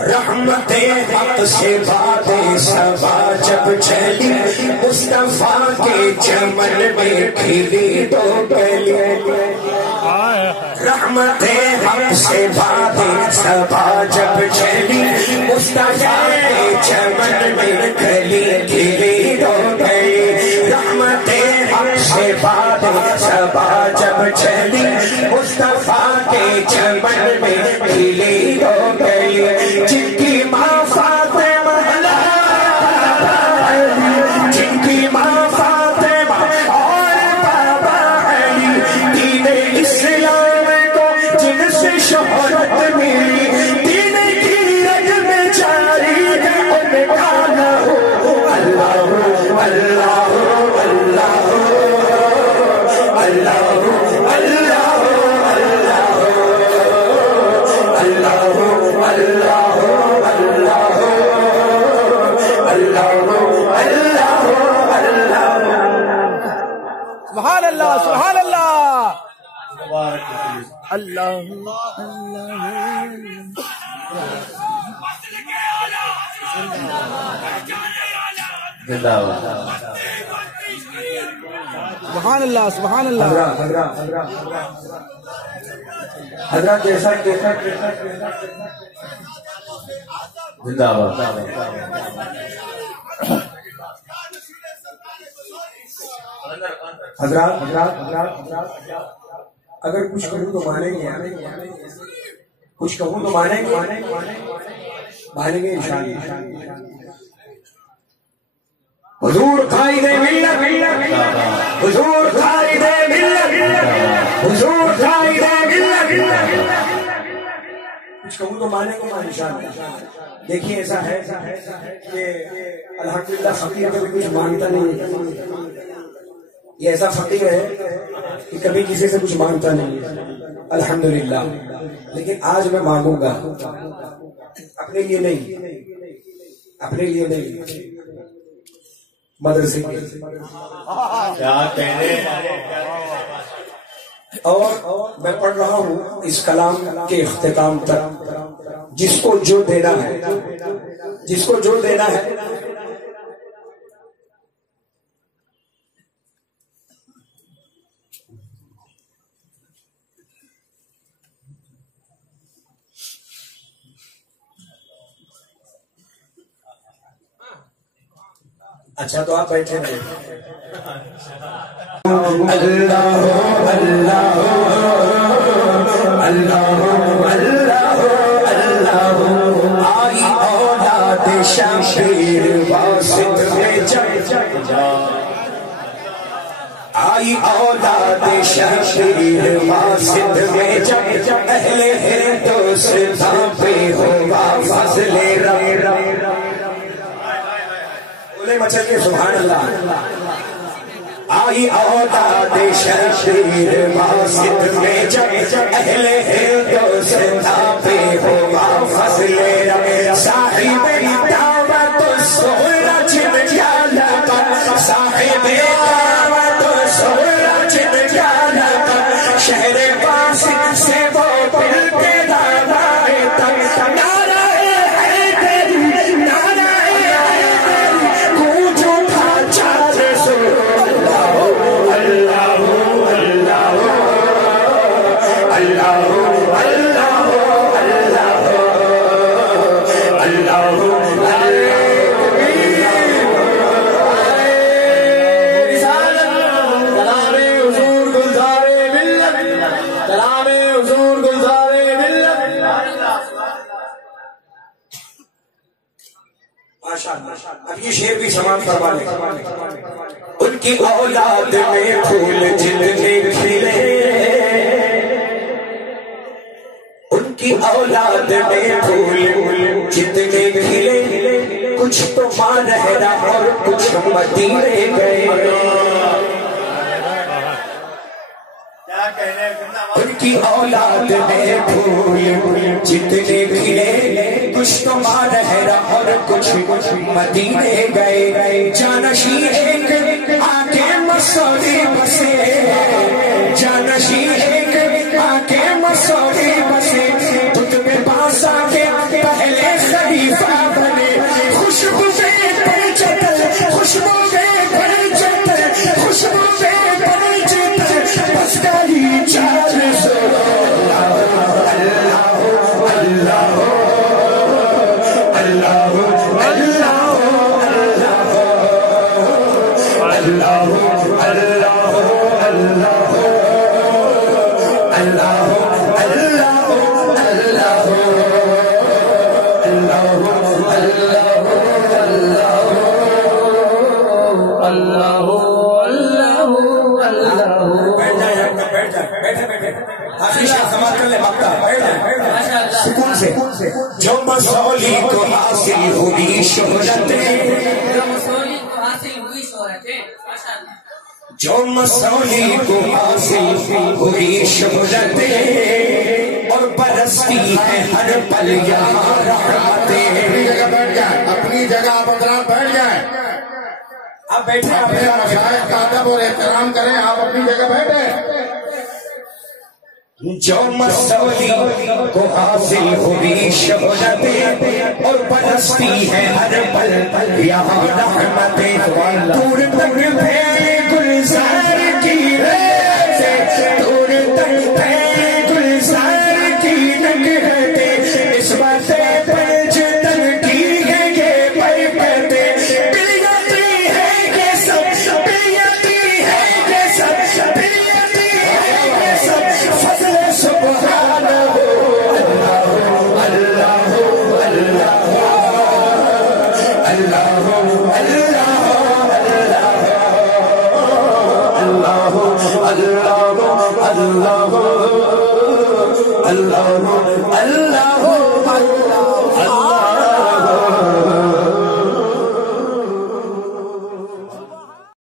رحمت حق سے باتیں صبا جب چلی مصطفیٰ کے چمن میں کھلی تو پہلی رحمت حق سے باتیں صبا جب چلی مصطفیٰ کے چمن میں کھلی تو پہلی رحمت حق سے باتیں صبا جب چلی مصطفیٰ کے چمن میں کھلی تو پہلی جن کی ماں فاطمہ جن کی ماں فاطمہ اور بابا علی دین اسلام کو جن سے شہرت ملی دین کی رگ میں جاری ان کا نہ ہو اللہ اللہ اللہ اللہ سبحان اللہ سبحان اللہ اللہ سبحان اللہ سبحان اللہ حضرت جیسا زندہ باد حضرات اگر کچھ کہوں تو مانیں گے کچھ کہوں تو مانیں گے انشاءاللہ حضور قائد ملت حضور قائد ملت حضور قائد ملت کچھ کہوں تو مانیں گے انشاءاللہ دیکھیے ایسا ہے کہ الحمدللہ فقیر کبھی کچھ مانگتا نہیں یہ ایسا فقیر ہے کہ کبھی کسی سے کچھ مانگتا نہیں الحمدللہ لیکن آج میں مانگوں گا اپنے لیے نہیں مدرسے کے اور میں پڑھ رہا ہوں اس کلام کے اختتام تک جس کو جو دینا ہے اچھا تو آپ بیٹھے رہے اللہ اللہ اللہ اللہ اللہ آئی اولاد شمشیر واسط میں آئی اولاد شمشیر واسط میں اہل ہندوستان پہ ہوگا فضل رب مچلیے سبحان اللہ آئی اولاد شمشیر واسط میں اہل ہندوستان پہ ہوگا فضل رب صاحب دعوت السورج جالا پر صاحب دعوت السورج جالا پر شہر واسط سے وہ پل کے دارائے تک نعرہ اب یہ شعر بھی سماعت فرما لیں ان کی اولاد میں پھول جتنے کھلے کی اولاد میں پھول جتنے کھلے کچھ تو ماں رہنا اور کچھ مدینے گئے ان کی اولاد میں پھول جتنے کھلے کچھ تو ماں رہنا اور کچھ مدینے گئے جانشی ایک آکے مسوری بسے جانشی ایک آکے مسوری بسے تجھ میں پاس آکے پہلے خلیفہ بنے خوشبو میں بڑی چتر خوشبو میں بڑی چتر خوشبو میں بڑی چتر بس گئی چار سو اللہ اللہ اللہ جو مسولی کو حاصل ہوئی شہرت جو مسولی کو حاصل ہوئی شہرت اور برستی ہے ہر پل یہاں رحمتیں اپنی جگہ بیٹھ جائیں اپنی جگہ آپ حضرات بیٹھ جائیں آپ بیٹھے اپنے مشاہد کا ادب اور احترام کریں آپ اپنی جگہ بیٹھیں جو مسولی کو حاصل ہوئی شہرت اور برستی ہے ہر پل یہاں رحمتیں دور تک پھیلے گلزار کی رہتے دور تک پھیلے گلزار کی نگہتے اس بات پر جتن کی ہے یہ پر پہتے بیعتی ہے یہ سب بیعتی ہے یہ سب بیعتی ہے یہ سب فضل سبحانہ اللہ اللہ اللہ اللہ اللہ اللہ